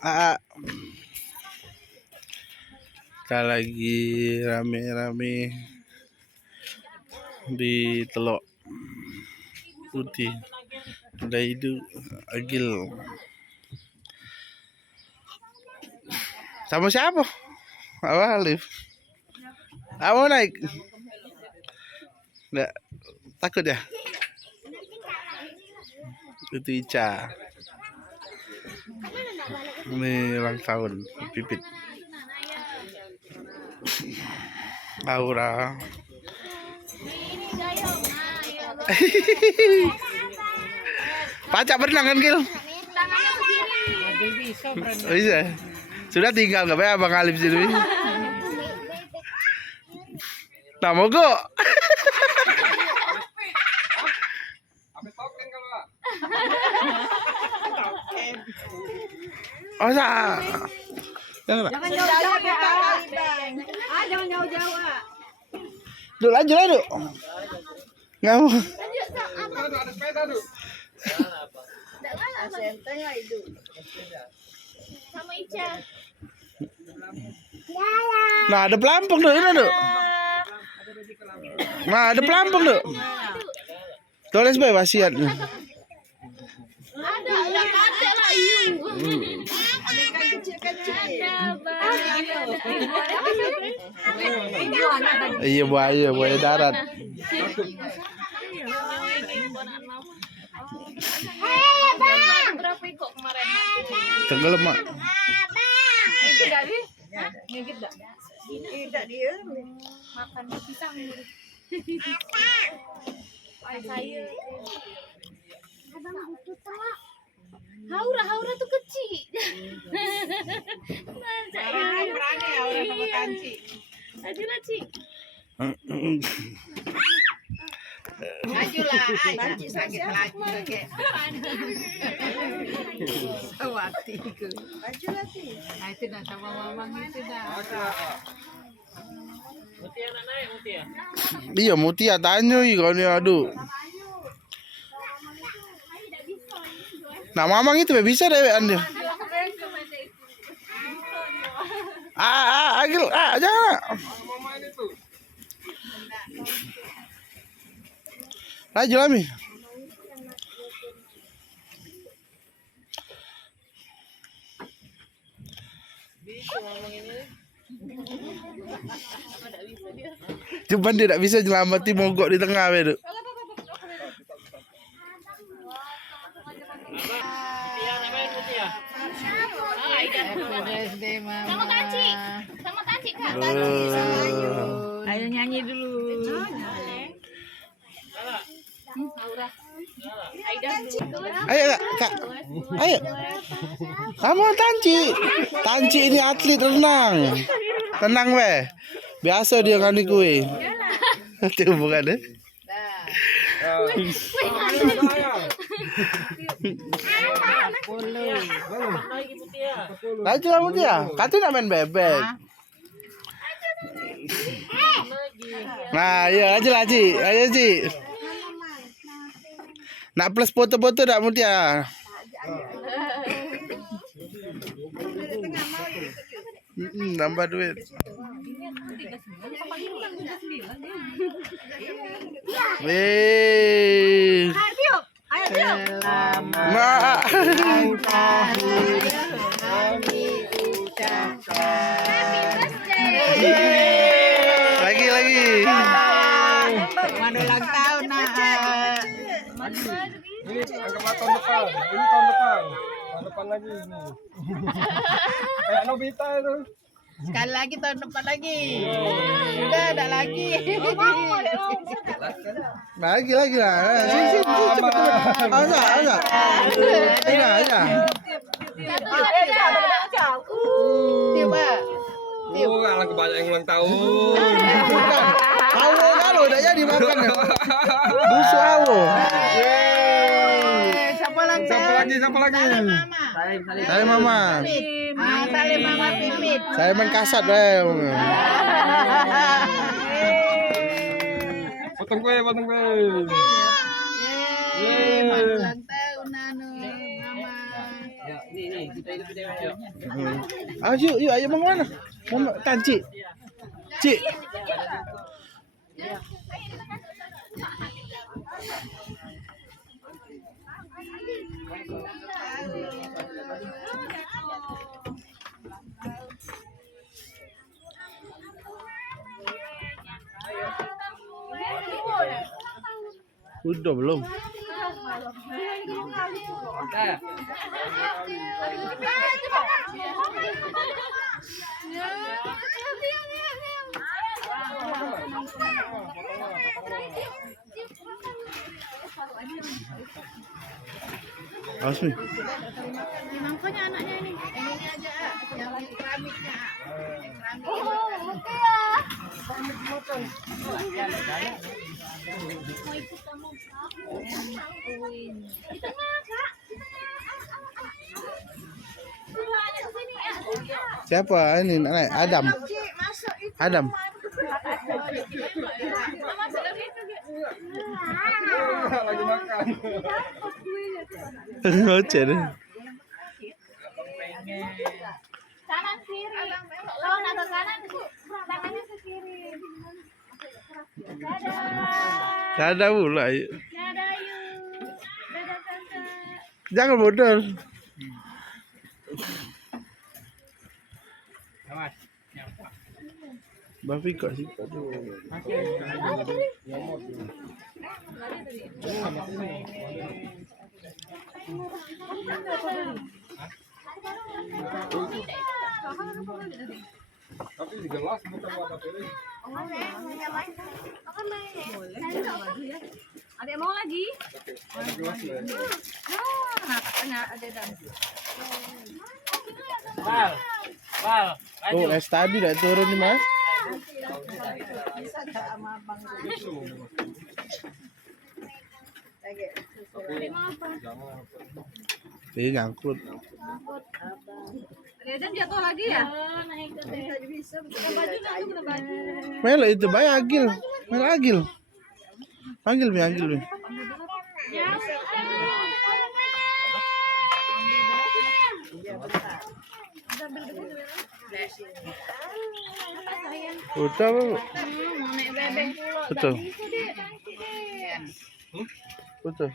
Ah, kita lagi rame-rame di Teluk Putih. Udah itu Agil. Sama siapa? Apa Alif? Ah, mau naik? Nggak takut ya? Itu Ica. Ini ulang tahun Pipit. Aura. Pacak berenang kan Gil? Oh, iya. Sudah tinggal nggak ya Bang Alif sini? Nah mogok. Oh sa. Jangan jauh-jauh ya. Jangan jauh-jauh. Duk lanjut lah Duk. Nggak mau. Ada sepeda Duk. Sama Ica. Nah ada pelampung Duk, ini Duk. Nah ada pelampung Duk. Tulis bae wasiat. Ada lah iu. Iya buaya darat. Berapa kok kemarin? Tenggelam mak. Ngigit dah. Tidak dia. Makan pisang. Saya. Abang butuh telak. Haura tuh kecil. Berani Haura sama Kanci. Ajulah Ci. Majulah, Kanci sakit lagi kayak. Sawati itu. Majulah Ci. Nah itu dah sama mamang itu dah. Mutia nak naik Mutia. Iya Mutia tanya kau ni aduh. Nah mamang itu bisa dewean dia. Agil, jangan. Laju Lami. Cuman dia tak bisa nyelamati mogok di tengah bedu. Sama Kanci Kak. Ayo nyanyi dulu. Ayo Kak. Ayo. Kamu Tanci ini atlet renang. Tenang weh. Biasa dia ngani kue. Itu bukan deh. Laju kamu dia. Katanya nak main bebek. Nah, iya aja Ci. Ayo Ci. Nak plus foto-foto tak Mutia? Nambah duit. Wih. Ayo tiup. Selamat ulang tahun kami ucapkan. Lagi. Selamat ulang tahun nak. Ini anggaplah tahun depan. Ini tahun depan. Tahun depan lagi ini. Kayak Nobita itu. Sekali lagi tahun depan lagi. Sudah ada lagi. Lagi lah. Sini cepet. Aja. Tiba. Oh, alang kebanyakan yang ulang tahun. Awo kalau udah jadi makan ya. Busu awo. Siapa lagi? Siapa lagi? Saya Mama. Salim Mama Pipit. Saya main kasat deh. Potong kue. Selamat ulang tahun Nanu Mama. Yuk, yuk, ayo mau mana? Mau tanci. Cik. Udah belum? Awas nih. Mangkoknya anaknya ini. Ini aja, yang keramiknya. Siapa ini? Adam. Adam. Lagi makan. Ngoceh deh. Kanan kiri. Lawan atau kanan? Tangannya ke kiri. Dadah. Dadah pula. Ayo. Dadah yuk. Dadah tante. Jangan bodoh. Bapak kok sih? Tapi di gelas bukan wadah piring. Ada mau lagi? Ada gelas ya. Ada dan. Oh, es tadi udah turun nih mas. Ini nyangkut. Redan jatuh lagi ya? Naik ke bisa. Kena baju nggak tuh kena baju. Melo itu baik agil. Melo agil. Panggil mi, panggil mi. Ya. Betul apa? Naik bebek dulu. Betul. Betul.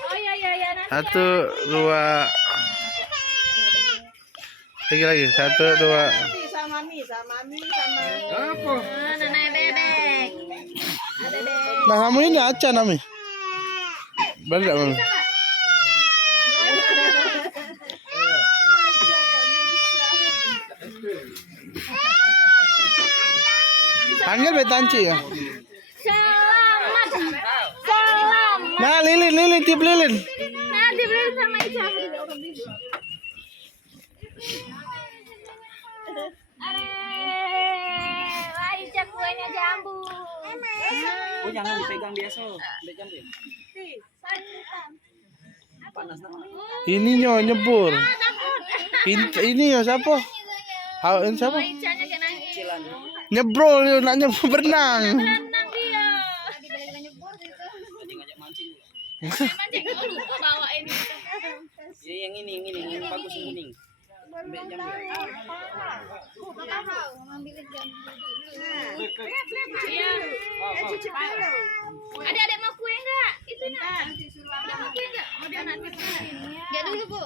Oh iya nanti. 1, 2. Lagi. 1, 2. Sama Mami sama. Apa? Naik bebek. Ada deh. Nah kamu ini acan Ami. Balik Mami. Panggil betanci ya. Selamat. Nah lilin tiup lilin. Nah dibeli sama Ica. Are, wah Ica kuenya jambu. Oh jangan dipegang biasa, diambil. Panas Ini nyebur. Ini ya siapa? Ini siapa? Icanya kayak nangis. Nyebrol yuk, nak nyebrol berenang. Berenang dia. ngajak mancing. Mancing dulu lupa bawa ini. Ya yang ini yang bagus yang kuning. Ambil jambu. Iya. Adik-adik mau kue enggak? Itu nak. Mau kue enggak? Mau dia nanti. Ya dulu, Bu.